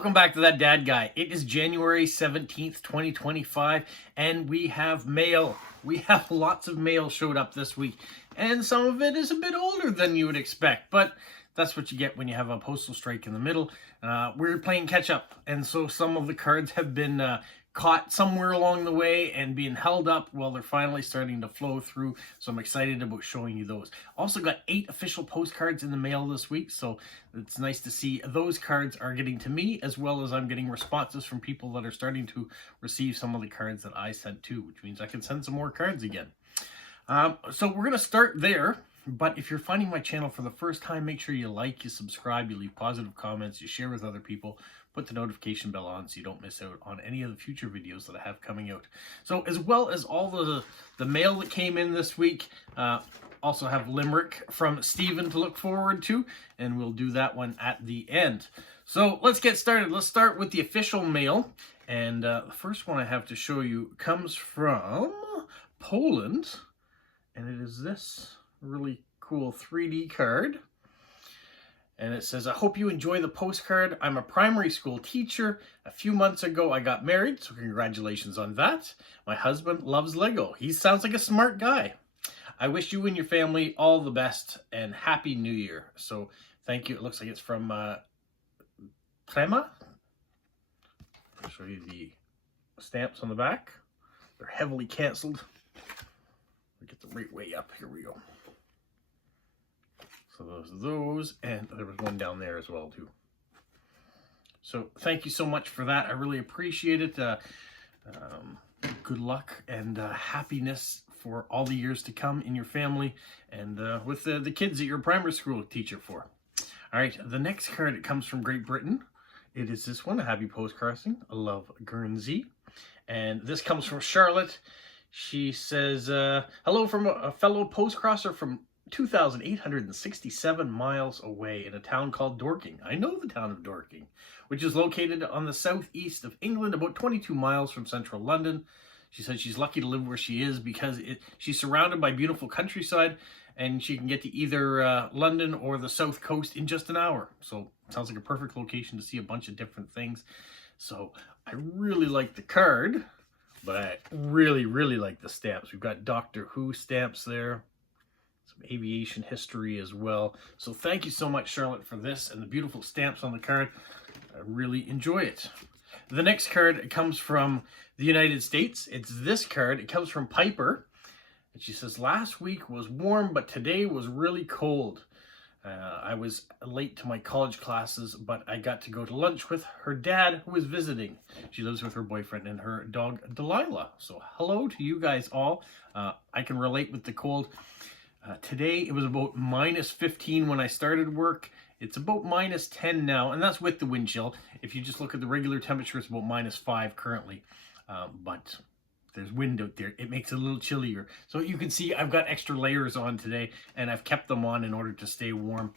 Welcome back to That Dad Guy. It is January 17th, 2025, and we have mail. We have lots of mail showed up this week, and some of it is a bit older than you would expect, but that's what you get when you have a postal strike in the middle. We're playing catch up, and so some of the cards have been caught somewhere along the way and being held up while they're finally starting to flow through. So I'm excited about showing you those. Also got 8 official postcards in the mail this week, so it's nice to see those cards are getting to me, as well as I'm getting responses from people that are starting to receive some of the cards that I sent too, which means I can send some more cards again. So we're going to start there. But if you're finding my channel for the first time, make sure you like, you subscribe, you leave positive comments, you share with other people, put the notification bell on so you don't miss out on any of the future videos that I have coming out. So as well as all the mail that came in this week, also have limerick from Stephen to look forward to, and we'll do that one at the end. So let's get started. Let's start with the official mail. And the first one I have to show you comes from Poland, and it is this really cool 3D card. And it says, I hope you enjoy the postcard. I'm a primary school teacher. A few months ago, I got married, so congratulations on that. My husband loves Lego. He sounds like a smart guy. I wish you and your family all the best and Happy New Year. So thank you. It looks like it's from Trema. I'll show you the stamps on the back. They're heavily canceled. Get them right way up. Here we go. So those, and there was one down there as well too. So thank you so much for that. I really appreciate it. Good luck and happiness for all the years to come in your family and with the kids that you're a primary school teacher for. All right, the next card, it comes from Great Britain. It is this one, a happy postcrossing. I love Guernsey. And this comes from Charlotte. She says, hello from a fellow postcrosser from 2,867 miles away in a town called Dorking. I know the town of Dorking, which is located on the southeast of England, about 22 miles from central London. She said she's lucky to live where she is because she's surrounded by beautiful countryside, and she can get to either London or the south coast in just an hour. So it sounds like a perfect location to see a bunch of different things. So I really like the card, but I really, really like the stamps. We've got Doctor Who stamps there. Some aviation history as well. So thank you so much, Charlotte, for this and the beautiful stamps on the card. I really enjoy it. The next card comes from the United States. It's this card. It comes from Piper. And she says, last week was warm, but today was really cold. I was late to my college classes, but I got to go to lunch with her dad, who was visiting. She lives with her boyfriend and her dog, Delilah. So hello to you guys all. I can relate with the cold. Today, it was about minus 15 when I started work. It's about minus 10 now, and that's with the wind chill. If you just look at the regular temperature, it's about minus 5 currently. But there's wind out there. It makes it a little chillier. So you can see I've got extra layers on today, and I've kept them on in order to stay warm.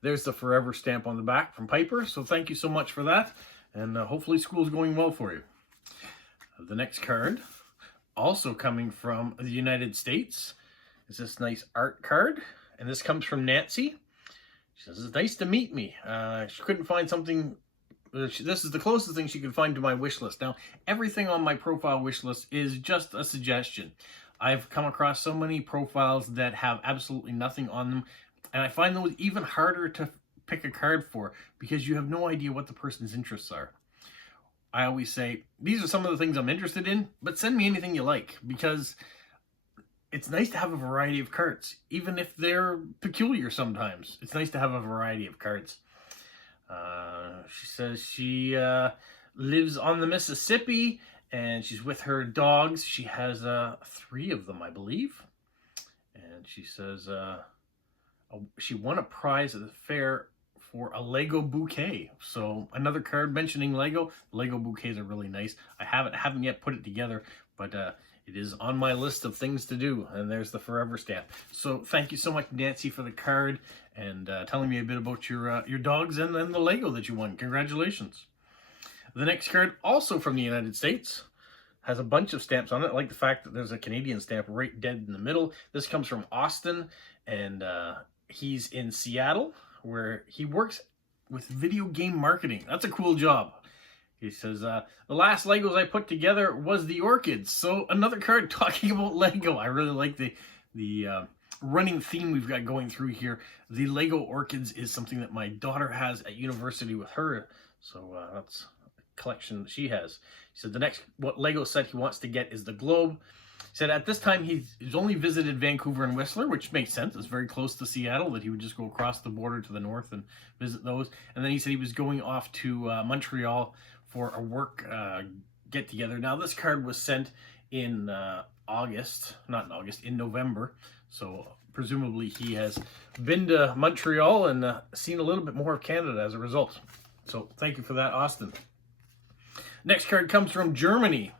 There's the forever stamp on the back from Piper. So thank you so much for that, and hopefully school's going well for you. The next card, also coming from the United States, is this nice art card, and this comes from Nancy. She says, it's nice to meet me. She couldn't find something. This is the closest thing she could find to my wish list. Now, everything on my profile wish list is just a suggestion. I've come across so many profiles that have absolutely nothing on them, and I find those even harder to pick a card for because you have no idea what the person's interests are. I always say, these are some of the things I'm interested in, but send me anything you like, because it's nice to have a variety of cards, even if they're peculiar sometimes. It's nice to have a variety of cards. She says she lives on the Mississippi, and she's with her dogs. She has 3 of them, I believe. And she says she won a prize at the fair for a Lego bouquet. So another card mentioning Lego. Lego bouquets are really nice. I haven't yet put it together, but it is on my list of things to do, and there's the forever stamp. So thank you so much, Nancy, for the card and telling me a bit about your dogs and the Lego that you won. Congratulations. The next card, also from the United States, has a bunch of stamps on it. I like the fact that there's a Canadian stamp right dead in the middle. This comes from Austin, and he's in Seattle, where he works with video game marketing. That's a cool job. He says, the last Legos I put together was the Orchids. So another card talking about Lego. I really like the running theme we've got going through here. The Lego Orchids is something that my daughter has at university with her. So that's a collection that she has. He said the next Lego set he wants to get is the Globe. He said at this time he's only visited Vancouver and Whistler, which makes sense. It's very close to Seattle, that he would just go across the border to the north and visit those. And then he said he was going off to Montreal for a work get-together. Now, this card was sent in in November. So presumably he has been to Montreal and seen a little bit more of Canada as a result. So thank you for that, Austin. Next card comes from Germany,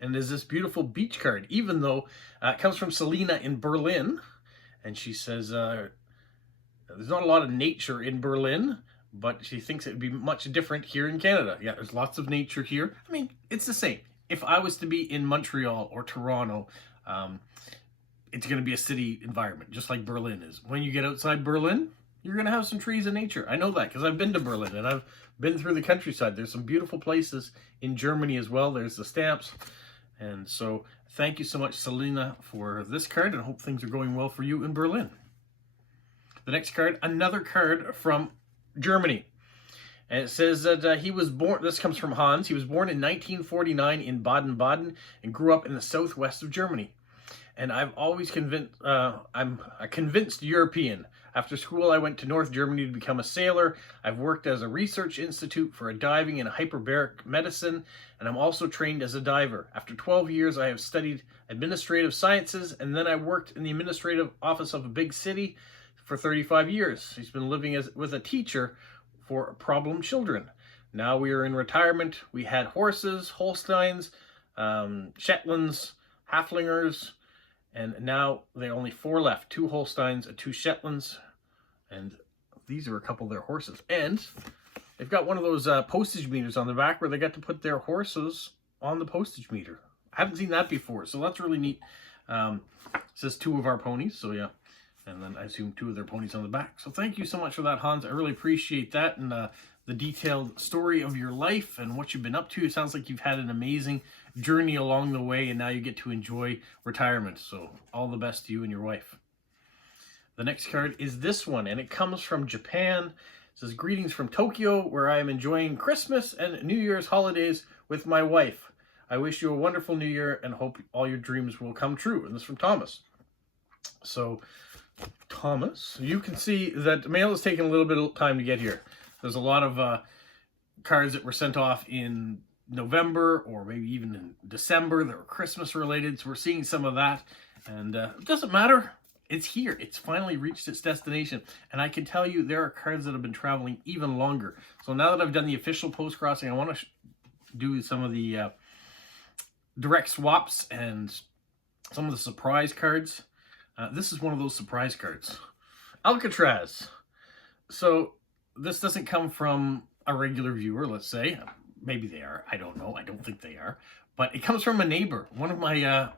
and is this beautiful beach card, even though it comes from Selena in Berlin. And she says there's not a lot of nature in Berlin, but she thinks it would be much different here in Canada. Yeah, there's lots of nature here. I mean, it's the same. If I was to be in Montreal or Toronto, it's going to be a city environment, just like Berlin is. When you get outside Berlin, you're going to have some trees and nature. I know that because I've been to Berlin and I've been through the countryside. There's some beautiful places in Germany as well. There's the stamps. And so thank you so much, Selena, for this card, and I hope things are going well for you in Berlin. The next card, another card from Germany. And it says that he was born, this comes from Hans, he was born in 1949 in Baden-Baden and grew up in the southwest of Germany. And I'm a convinced European. After school, I went to North Germany to become a sailor. I've worked as a research institute for a diving and hyperbaric medicine, and I'm also trained as a diver. After 12 years, I have studied administrative sciences, and then I worked in the administrative office of a big city for 35 years. He's been living with a teacher for problem children. Now we are in retirement. We had horses, Holsteins, Shetlands, Halflingers, and now there are only 4 left. 2 Holsteins and 2 Shetlands. And these are a couple of their horses. And they've got one of those postage meters on the back where they got to put their horses on the postage meter. I haven't seen that before, so that's really neat. It says 2 of our ponies, so yeah. And then I assume 2 of their ponies on the back. So thank you so much for that, Hans. I really appreciate that, and the detailed story of your life and what you've been up to. It sounds like you've had an amazing journey along the way, and now you get to enjoy retirement. So all the best to you and your wife. The next card is this one, and it comes from Japan. It says, greetings from Tokyo, where I am enjoying Christmas and New Year's holidays with my wife. I wish you a wonderful New Year and hope all your dreams will come true. And this is from Thomas. So, Thomas, you can see that mail is taking a little bit of time to get here. There's a lot of cards that were sent off in November or maybe even in December that were Christmas related. So we're seeing some of that. And it doesn't matter. It's here. It's finally reached its destination. And I can tell you there are cards that have been traveling even longer. So now that I've done the official Postcrossing, I want to do some of the direct swaps and some of the surprise cards. This is one of those surprise cards. Alcatraz. So this doesn't come from a regular viewer, let's say. Maybe they are. I don't know. I don't think they are. But it comes from a neighbor. One of my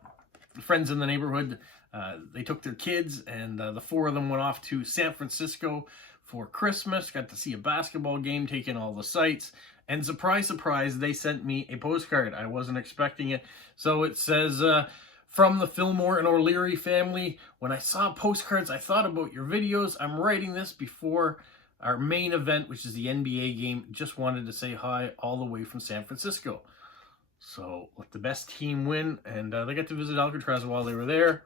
friends in the neighborhood, they took their kids, and the 4 of them went off to San Francisco for Christmas. Got to see a basketball game, taking all the sights. And surprise, surprise, they sent me a postcard. I wasn't expecting it. So it says, from the Fillmore and O'Leary family, when I saw postcards, I thought about your videos. I'm writing this before our main event, which is the NBA game. Just wanted to say hi all the way from San Francisco. So let the best team win. And they got to visit Alcatraz while they were there.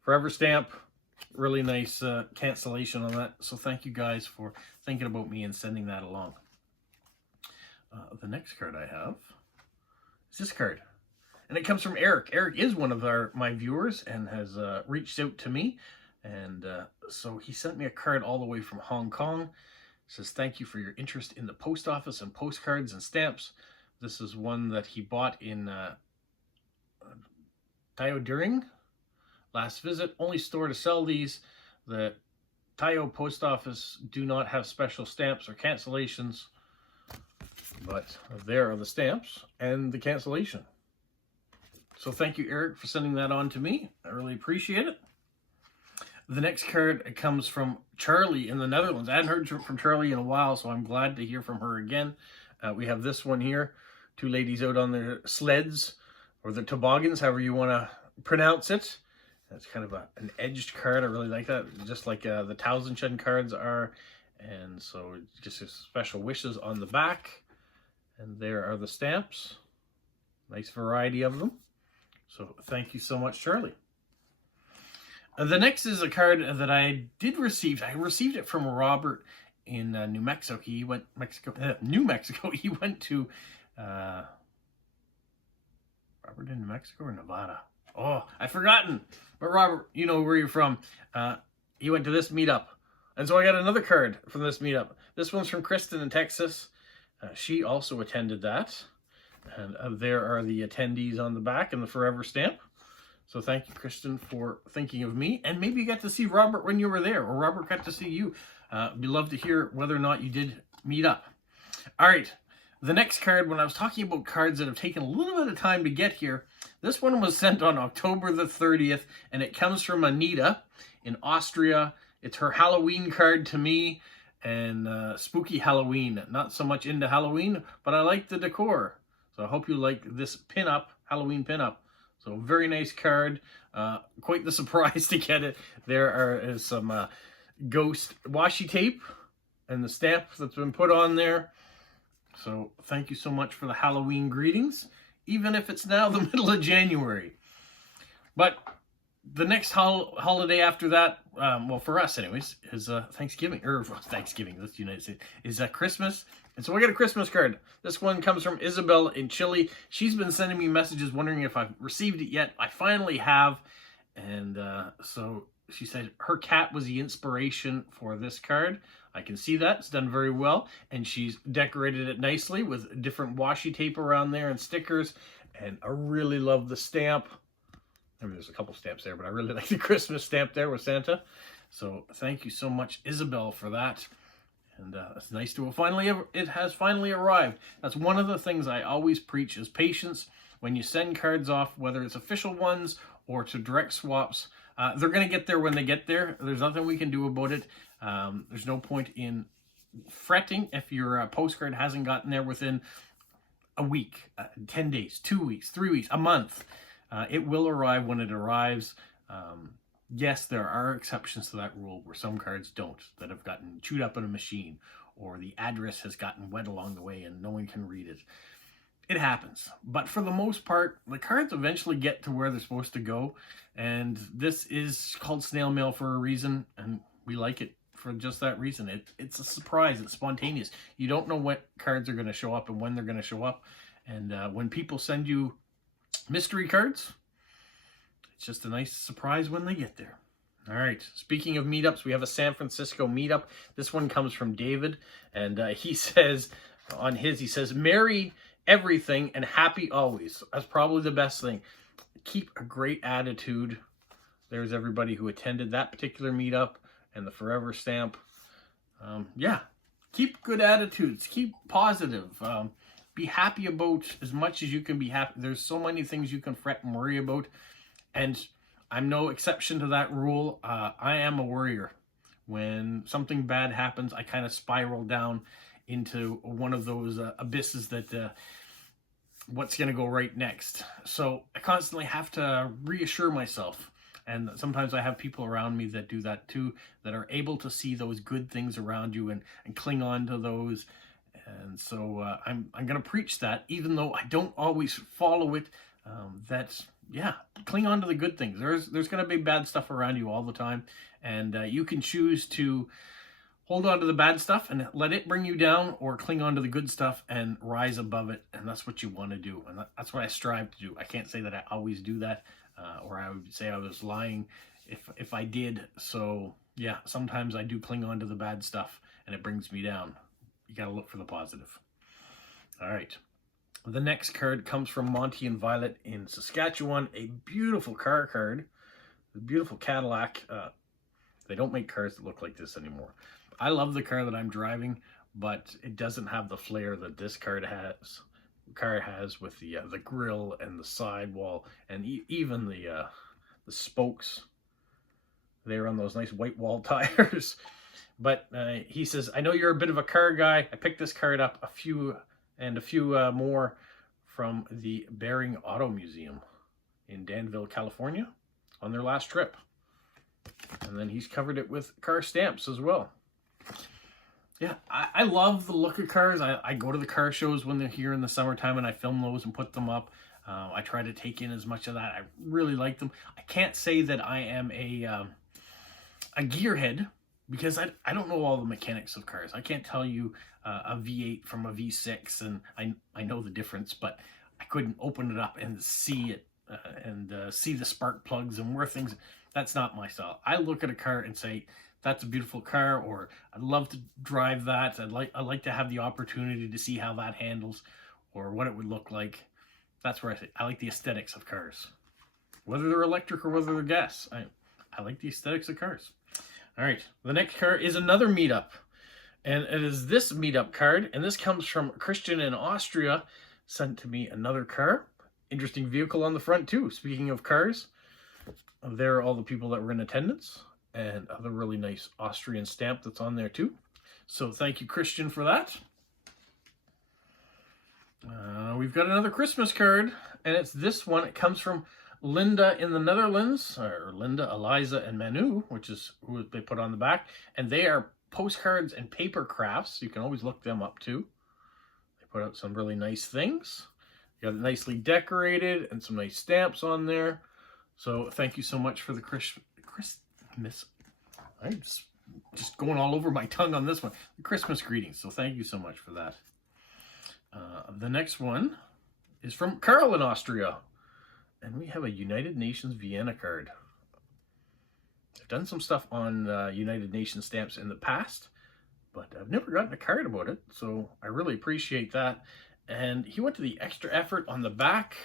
Forever stamp. Really nice cancellation on that. So thank you guys for thinking about me and sending that along. The next card I have is this card. And it comes from Eric. Eric is one of my viewers and has reached out to me. And so he sent me a card all the way from Hong Kong. It says, thank you for your interest in the post office and postcards and stamps. This is one that he bought in Taoyuan. Last visit, only store to sell these. The Taoyuan post office do not have special stamps or cancellations. But there are the stamps and the cancellation. So thank you, Eric, for sending that on to me. I really appreciate it. The next card comes from Charlie in the Netherlands. I hadn't heard from Charlie in a while, so I'm glad to hear from her again. We have this one here. Two ladies out on their sleds, or the toboggans, however you want to pronounce it. That's kind of an edged card. I really like that, just like the Tausendchen cards are. And so just special wishes on the back. And there are the stamps. Nice variety of them. So thank you so much, Charlie. The next is a card that I did receive. I received it from Robert in New Mexico. He went New Mexico. He went to Robert in New Mexico or Nevada. Oh, I've forgotten. But Robert, you know where you're from. He went to this meetup, and so I got another card from this meetup. This one's from Kristen in Texas. She also attended that, and there are the attendees on the back and the forever stamp. So thank you, Kristen, for thinking of me. And maybe you got to see Robert when you were there, or Robert got to see you. We'd love to hear whether or not you did meet up. All right. The next card, when I was talking about cards that have taken a little bit of time to get here, this one was sent on October the 30th, and it comes from Anita in Austria. It's her Halloween card to me, and spooky Halloween. Not so much into Halloween, but I like the decor. So I hope you like this pinup, Halloween pinup. So very nice card. Quite the surprise to get it. There is some ghost washi tape and the stamp that's been put on there. So thank you so much for the Halloween greetings, even if it's now the middle of January. But the next holiday after that, well, for us anyways, is Thanksgiving. Thanksgiving, that's the United States. Is Christmas. And so I got a Christmas card. This one comes from Isabel in Chile. She's been sending me messages wondering if I've received it yet. I finally have. And so she said her cat was the inspiration for this card. I can see that. It's done very well. And she's decorated it nicely with different washi tape around there and stickers. And I really love the stamp. I mean, there's a couple stamps there, but I really like the Christmas stamp there with Santa. So thank you so much, Isabel, for that. And it's nice to it has finally arrived. That's one of the things I always preach is patience. When you send cards off, whether it's official ones or to direct swaps, they're going to get there when they get there. There's nothing we can do about it. There's no point in fretting if your postcard hasn't gotten there within a week, 10 days, 2 weeks, 3 weeks, a month. It will arrive when it arrives. Yes, there are exceptions to that rule where some cards don't, that have gotten chewed up in a machine, or the address has gotten wet along the way and no one can read it. It happens. But for the most part, the cards eventually get to where they're supposed to go. And this is called snail mail for a reason, and we like it for just that reason. It's a surprise. It's spontaneous. You don't know what cards are going to show up and when they're going to show up. And when people send you mystery cards, it's just a nice surprise when they get there. All right. Speaking of meetups, we have a San Francisco meetup. This one comes from David, and he says on his, he says, "Merry everything and happy always." That's probably the best thing. Keep a great attitude. There's everybody who attended that particular meetup and the forever stamp. Yeah, keep good attitudes. Keep positive. Be happy about as much as you can be happy. There's so many things you can fret and worry about. And I'm no exception to that rule. I am a worrier. When something bad happens, I kind of spiral down into one of those abysses that what's going to go right next. So I constantly have to reassure myself. And sometimes I have people around me that do that too, that are able to see those good things around you and cling on to those. And so I'm going to preach that, even though I don't always follow it. Yeah, cling on to the good things. There's going to be bad stuff around you all the time, and you can choose to hold on to the bad stuff and let it bring you down, or cling on to the good stuff and rise above it, and that's what you want to do, and that's what I strive to do. I can't say that I always do that, or I would say I was lying if I did. So yeah, sometimes I do cling on to the bad stuff, and it brings me down. You got to look for the positive. All right. The next card comes from Monty and Violet in Saskatchewan. A beautiful car card. A beautiful Cadillac. They don't make cars that look like this anymore. I love the car that I'm driving, but it doesn't have the flair that this card has. The car has with the grille and the sidewall and even the spokes. there on those nice white wall tires. But he says, I know you're a bit of a car guy. I picked this card up a few more from the Bearing Auto Museum in Danville, California on their last trip. And then he's covered it with car stamps as well. Yeah, I love the look of cars. I go to the car shows when they're here in the summertime and I film those and put them up. I try to take in as much of that. I really like them. I can't say that I am a gearhead because I don't know all the mechanics of cars. I can't tell you a V8 from a V6, and I know the difference, but I couldn't open it up and see it and see the spark plugs and where things... That's not my style. I look at a car and say, that's a beautiful car, or I'd love to drive that. I like to have the opportunity to see how that handles or what it would look like. That's where I say I like the aesthetics of cars. Whether they're electric or whether they're gas. I like the aesthetics of cars. All right, the next car is another meetup. And it is this meetup card, and this comes from Christian in Austria. Sent to me another car. Interesting vehicle on the front too. Speaking of cars, there are all the people that were in attendance, and other really nice Austrian stamp that's on there too. So thank you, Christian, for that. We've got another Christmas card, and it's this one. It comes from Linda in the Netherlands, or Linda, Eliza, and Manu, which is who they put on the back. And they are postcards and paper crafts. You can always look them up too. They put out some really nice things. You got it nicely decorated and some nice stamps on there. So thank you so much for the Christmas. I'm just going all over my tongue on this one. The Christmas greetings. So thank you so much for that. The next one is from Carl in Austria. And we have a United Nations Vienna card. I've done some stuff on United Nations stamps in the past, but I've never gotten a card about it. So I really appreciate that. And he went to the extra effort on the back.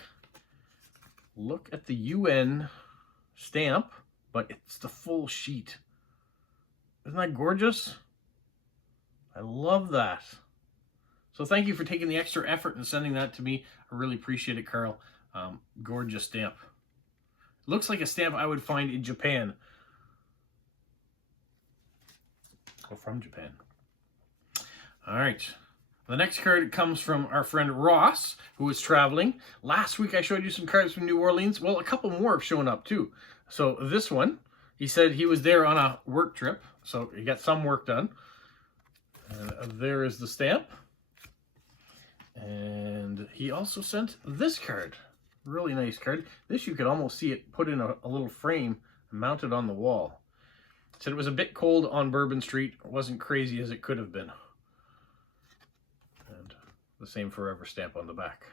Look at the UN stamp, but it's the full sheet. Isn't that gorgeous? I love that. So thank you for taking the extra effort and sending that to me. I really appreciate it, Carl. Gorgeous stamp. Looks like a stamp I would find in Japan. Or from Japan. All right. The next card comes from our friend Ross, who is traveling. Last week I showed you some cards from New Orleans. Well, a couple more have shown up too. So this one, he said he was there on a work trip. So he got some work done. There is the stamp. And he also sent this card. Really nice card. This you could almost see it put in a little frame and mounted on the wall. Said it was a bit cold on Bourbon Street. It wasn't crazy as it could have been. And the same forever stamp on the back.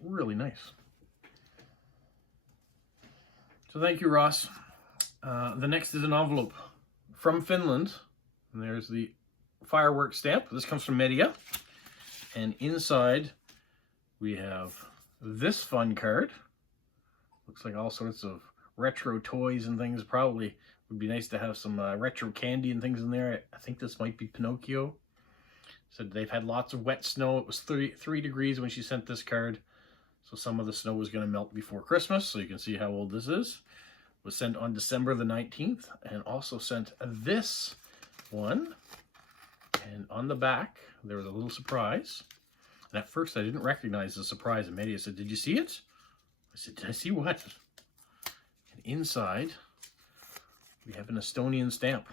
Really nice. So thank you, Ross. The next is an envelope from Finland. And there's the fireworks stamp. This comes from Media. And inside we have this fun card. Looks like all sorts of retro toys and things. Probably would be nice to have some retro candy and things in there. I think this might be Pinocchio. Said they've had lots of wet snow. It was 3 degrees when she sent this card. So some of the snow was going to melt before Christmas. So you can see how old this is. It was sent on December the 19th. And also sent this one. And on the back, there was a little surprise. And at first, I didn't recognize the surprise. And Media said, "Did you see it?" I said, "Did I see what?" And inside, we have an Estonian stamp.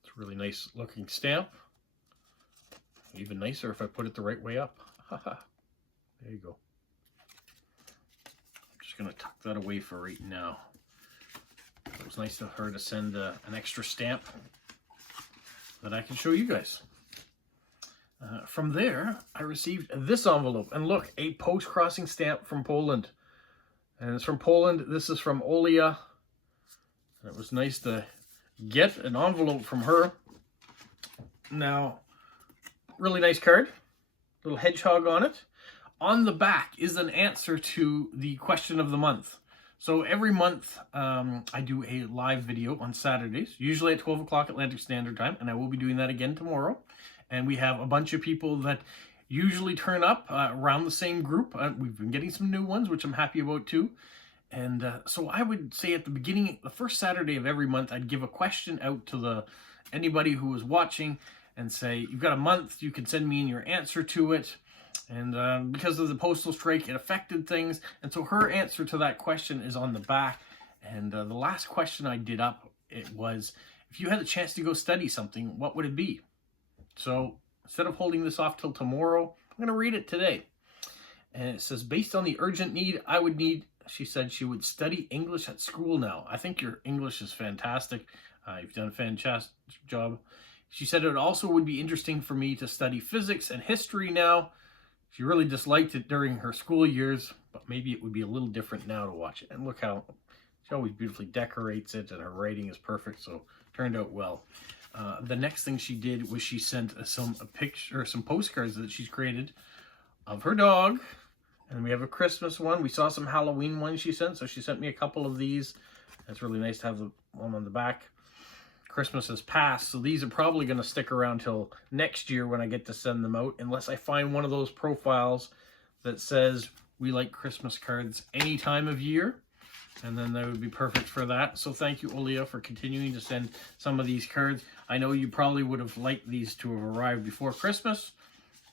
It's a really nice looking stamp. Even nicer if I put it the right way up. There you go. I'm just going to tuck that away for right now. It was nice of her to send an extra stamp that I can show you guys. From there, I received this envelope. And look, a Postcrossing stamp from Poland. And it's from Poland. This is from Olia. And it was nice to get an envelope from her. Now, really nice card. Little hedgehog on it. On the back is an answer to the question of the month. So every month, I do a live video on Saturdays, usually at 12 o'clock Atlantic Standard Time, and I will be doing that again tomorrow. And we have a bunch of people that usually turn up around the same group. We've been getting some new ones, which I'm happy about too. And so I would say at the beginning, the first Saturday of every month, I'd give a question out to anybody who was watching and say, you've got a month, you can send me in your answer to it. And because of the postal strike, it affected things. And so her answer to that question is on the back. And the last question I did up, it was, if you had the chance to go study something, what would it be? So instead of holding this off till tomorrow, I'm going to read it today. And it says, based on the urgent need, I would need, she said she would study English at school now. I think your English is fantastic. You've done a fantastic job. She said it also would be interesting for me to study physics and history now. She really disliked it during her school years, but maybe it would be a little different now to watch it. And look how she always beautifully decorates it, and her writing is perfect, so it turned out well. The next thing she did was she sent some postcards that she's created of her dog. And we have a Christmas one. We saw some Halloween ones she sent, so she sent me a couple of these. It's really nice to have the one on the back. Christmas has passed, so these are probably going to stick around till next year when I get to send them out, unless I find one of those profiles that says we like Christmas cards any time of year, and then that would be perfect for that. So thank you, Olia, for continuing to send some of these cards. I know you probably would have liked these to have arrived before Christmas,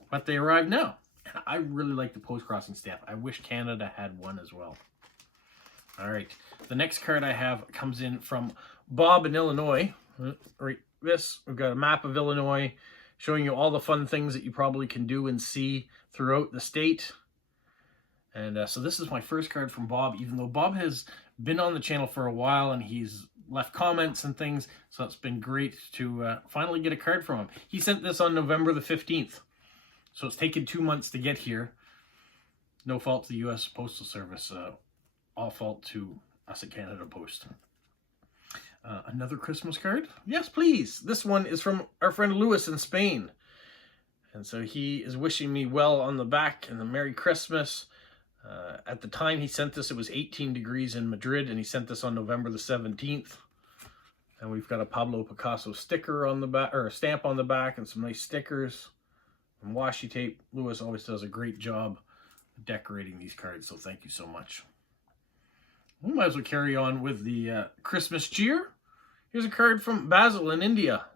but they arrived now. And I really like the Postcrossing stamp. I wish Canada had one as well. All right, the next card I have comes in from Bob in Illinois. Right, we've got a map of Illinois showing you all the fun things that you probably can do and see throughout the state. And so this is my first card from Bob, even though Bob has been on the channel for a while and he's left comments and things, so it's been great to finally get a card from him. He sent this on November the 15th, so it's taken 2 months to get here. No fault to the U.S. Postal Service, all fault to us at Canada Post. Another Christmas card? Yes, please. This one is from our friend Lewis in Spain. And so he is wishing me well on the back and a Merry Christmas. At the time he sent this, it was 18 degrees in Madrid, and he sent this on November the 17th. And we've got a Pablo Picasso sticker on the back, or a stamp on the back, and some nice stickers and washi tape. Lewis always does a great job decorating these cards, so thank you so much. We might as well carry on with the Christmas cheer. Here's a card from Basil in India.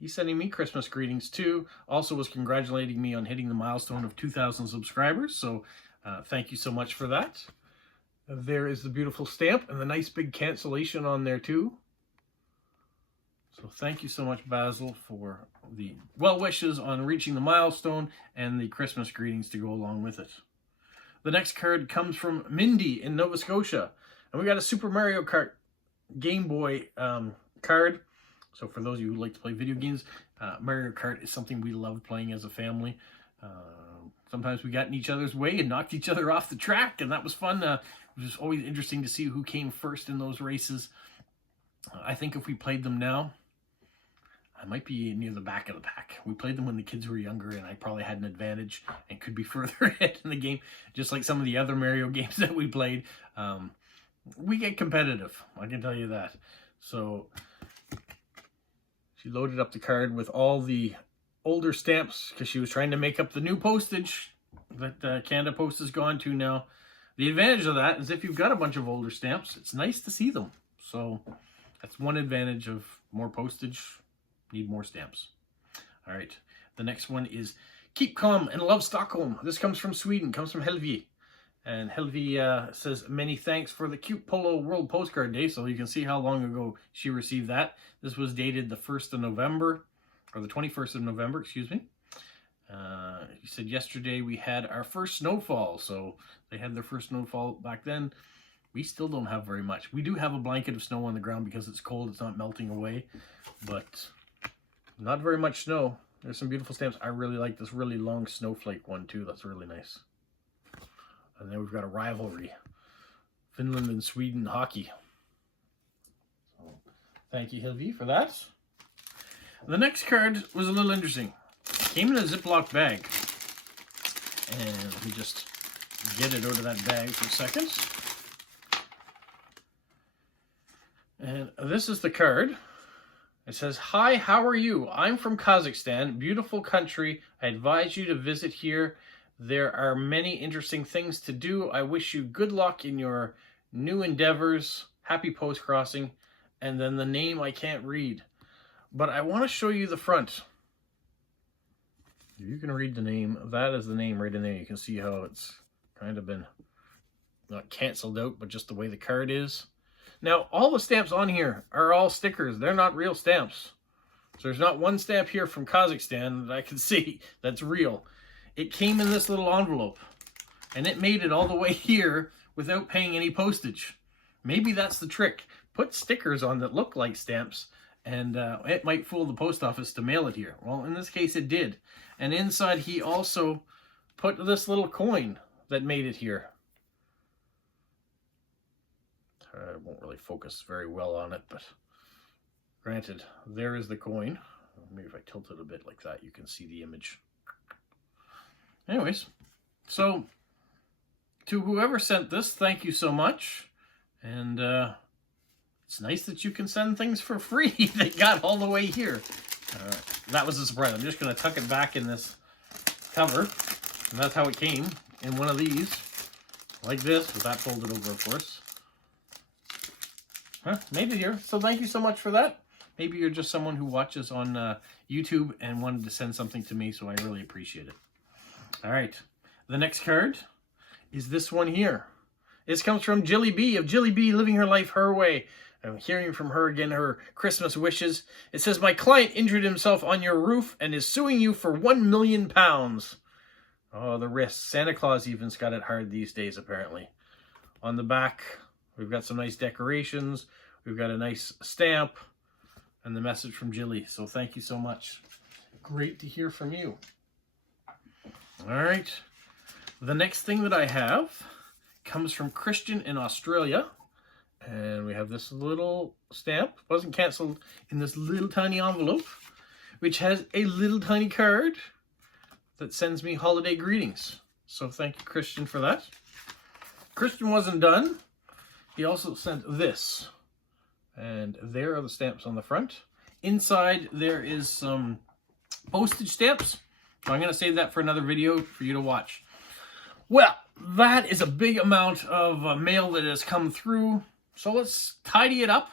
He's sending me Christmas greetings too. Also was congratulating me on hitting the milestone of 2,000 subscribers. So thank you so much for that. There is the beautiful stamp and the nice big cancellation on there too. So thank you so much, Basil, for the well wishes on reaching the milestone and the Christmas greetings to go along with it. The next card comes from Mindy in Nova Scotia. And we got a Super Mario Kart Game Boy card. So for those of you who like to play video games, Mario Kart is something we love playing as a family. Sometimes we got in each other's way and knocked each other off the track, and that was fun. It was always interesting to see who came first in those races. I think if we played them now, I might be near the back of the pack. We played them when the kids were younger, and I probably had an advantage and could be further ahead in the game, just like some of the other Mario games that we played. We get competitive, I can tell you that. So she loaded up the card with all the older stamps because she was trying to make up the new postage that Canada Post has gone to now. The advantage of that is if you've got a bunch of older stamps, it's nice to see them. So that's one advantage of more postage. Need more stamps. All right. The next one is Keep Calm and Love Stockholm. This comes from Sweden, comes from Helvi. And Helvi says, many thanks for the cute Polo World Postcard Day. So you can see how long ago she received that. This was dated the 1st of November, or the 21st of November, excuse me. He said, yesterday we had our first snowfall. So they had their first snowfall back then. We still don't have very much. We do have a blanket of snow on the ground because it's cold. It's not melting away. But not very much snow. There's some beautiful stamps. I really like this really long snowflake one too. That's really nice. And then we've got a rivalry. Finland and Sweden hockey. So, thank you, Hilvi, for that. The next card was a little interesting. It came in a Ziploc bag. And let me just get it out of that bag for a second. And this is the card. It says, hi, how are you? I'm from Kazakhstan, beautiful country. I advise you to visit here. There are many interesting things to do. I wish you good luck in your new endeavors, happy post-crossing, and then the name I can't read. But I want to show you the front. You can read the name. That is the name right in there. You can see how it's kind of been not canceled out, but just the way the card is. Now, all the stamps on here are all stickers. They're not real stamps. So there's not one stamp here from Kazakhstan that I can see that's real. It came in this little envelope, and it made it all the way here without paying any postage. Maybe that's the trick. Put stickers on that look like stamps, and it might fool the post office to mail it here. Well, in this case, it did. And inside, he also put this little coin that made it here. I won't really focus very well on it, but granted, there is the coin. Maybe if I tilt it a bit like that, you can see the image. Anyways, so to whoever sent this, thank you so much. And it's nice that you can send things for free that got all the way here. That was a surprise. I'm just going to tuck it back in this cover. And that's how it came, in one of these. Like this, with that folded over, of course. Made it here. So thank you so much for that. Maybe you're just someone who watches on YouTube and wanted to send something to me, so I really appreciate it. All right. The next card is this one here. This comes from Jilly B of Jilly B Living Her Life Her Way. I'm hearing from her again, her Christmas wishes. It says, my client injured himself on your roof and is suing you for £1 million. Oh, the risks. Santa Claus even's got it hard these days, apparently. On the back, we've got some nice decorations. We've got a nice stamp and the message from Jilly. So thank you so much. Great to hear from you. All right. The next thing that I have comes from Christian in Australia. And we have this little stamp. Wasn't canceled, in this little tiny envelope, which has a little tiny card that sends me holiday greetings. So thank you, Christian, for that. Christian wasn't done. He also sent this. And there are the stamps on the front. Inside, there is some postage stamps. So I'm going to save that for another video for you to watch. Well, that is a big amount of mail that has come through. So let's tidy it up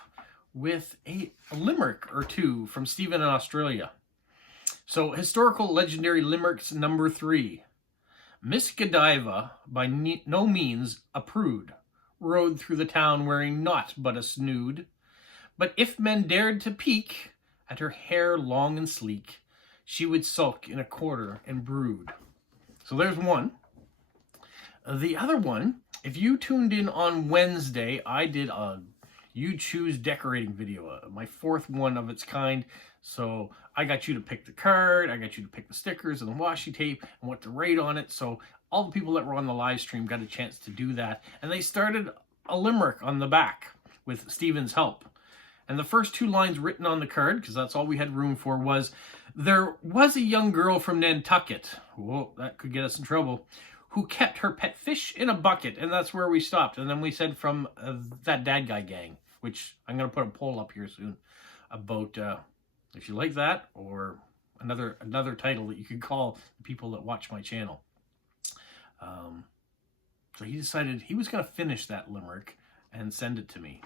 with a limerick or two from Stephen in Australia. So, historical legendary limericks number 3. Miss Godiva, by no means a prude, rode through the town wearing naught but a snood. But if men dared to peek at her hair long and sleek, she would sulk in a corner and brood. So there's one. The other one, if you tuned in on Wednesday, I did a You Choose decorating video, my 4th one of its kind. So I got you to pick the card, I got you to pick the stickers and the washi tape and what to rate on it. So all the people that were on the live stream got a chance to do that. And they started a limerick on the back with Stephen's help. And the first 2 lines written on the card, because that's all we had room for, was, there was a young girl from Nantucket, whoa, that could get us in trouble, who kept her pet fish in a bucket. And that's where we stopped. And then we said from that Dad Guy Gang, which I'm going to put a poll up here soon about if you like that, or another title that you could call the people that watch my channel. So he decided he was going to finish that limerick and send it to me.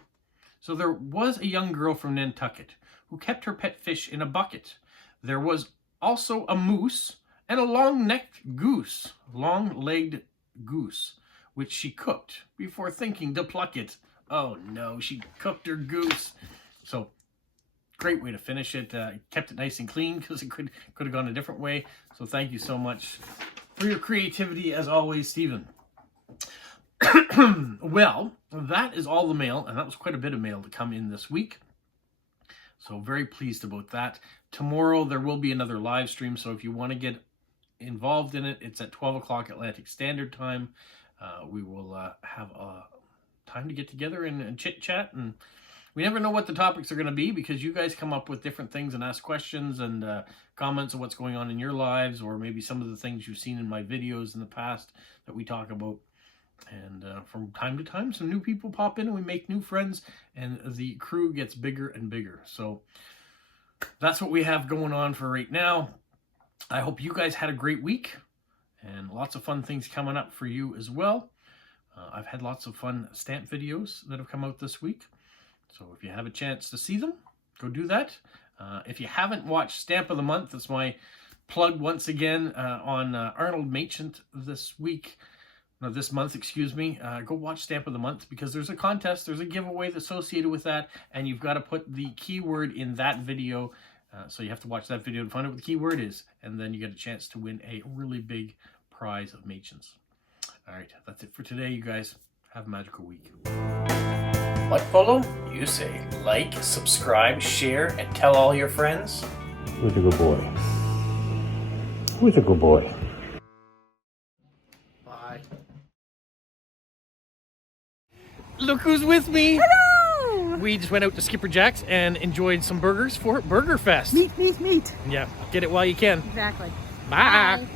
So there was a young girl from Nantucket who kept her pet fish in a bucket. There was also a moose and a long-necked goose, long-legged goose, which she cooked before thinking to pluck it. Oh no, she cooked her goose. So, great way to finish it. Kept it nice and clean because it could have gone a different way. So thank you so much for your creativity as always, Stephen. Well, that is all the mail, and that was quite a bit of mail to come in this week. So very pleased about that. Tomorrow there will be another live stream, so if you want to get involved in it, it's at 12 o'clock Atlantic Standard Time. We will have time to get together and chit-chat, and we never know what the topics are going to be because you guys come up with different things and ask questions and comments of what's going on in your lives, or maybe some of the things you've seen in my videos in the past that we talk about. And from time to time, some new people pop in and we make new friends, and the crew gets bigger and bigger. So that's what we have going on for right now. I hope you guys had a great week and lots of fun things coming up for you as well. I've had lots of fun stamp videos that have come out this week. So if you have a chance to see them, go do that. If you haven't watched Stamp of the Month, that's my plug once again on Arnold Merchant this month, excuse me. Go watch Stamp of the Month, because there's a contest, there's a giveaway associated with that, and you've got to put the keyword in that video. So you have to watch that video to find out what the keyword is, and then you get a chance to win a really big prize of Merchants. All right, that's it for today, you guys. Have a magical week. What, Polo? You say like, subscribe, share, and tell all your friends. Who's a good boy? Who's a good boy? Bye. Look who's with me! Hello! We just went out to Skipper Jack's and enjoyed some burgers for Burger Fest. Meat. Yeah, get it while you can. Exactly. Bye. Bye.